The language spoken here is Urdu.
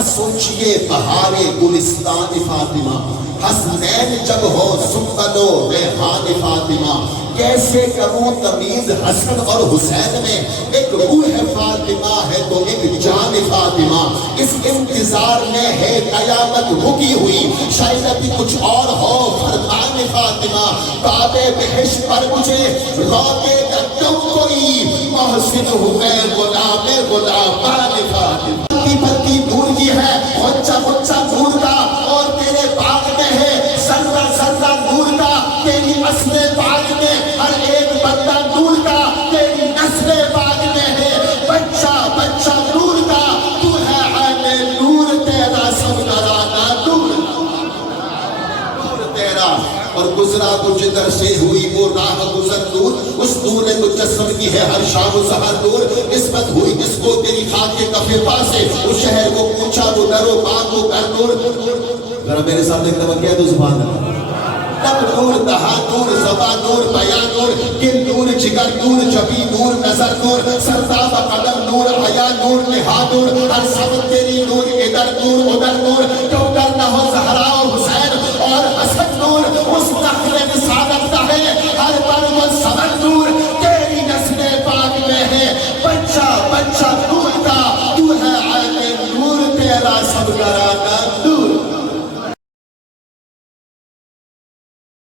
ذرا سوچئے بہار گلستان فاطمہ، حسنین جب ہو سنبل و ریحان فاطمہ، کیسے کروں تمیز حسن اور حسین میں، ایک روح فاطمہ ہے تو ایک جان فاطمہ، اس انتظار میں ہے قیامت رکی ہوئی، شاید ابھی کچھ اور ہو فرمان فاطمہ، باب بہشت پر مجھے روکے گا کیوں کوئی، محسن ہوئے غلام غلامان فاطمہ، پتی پتی نور کی ہے غنچہ غنچہ نور کا، اور تیرے باغ میں ہے ذرہ ذرہ نور کا، تیری اصل باغ میں ہر ایک بندہ نور کا، تیری نسل باغ میں ہے بچہ بچہ نور کا، تو ہے عین نور، تیرا سب نرانا نور تیرا، اور گزرا تو جدر سے ہوئی وہ راہ گزر نور، اس نور نے مجسم کی ہے ہر شام و سحر نور، نسبت ہوئی جس کو تیری خاک کے کفے پاسے، اس شہر کو پوچھا وہ در و بام وہ کر نور، ذرا میرے ساتھ ایک دفعہ کہہ دو سبحان اللہ، لب نور دہا نور زبان نور بیان نور، دل نور جگر نور جبی نور نظر نور، سرتاب قدم نور حیا نور نہا نور، ہر سب تیری نور ادھر نور ادھر نور، کیوں کر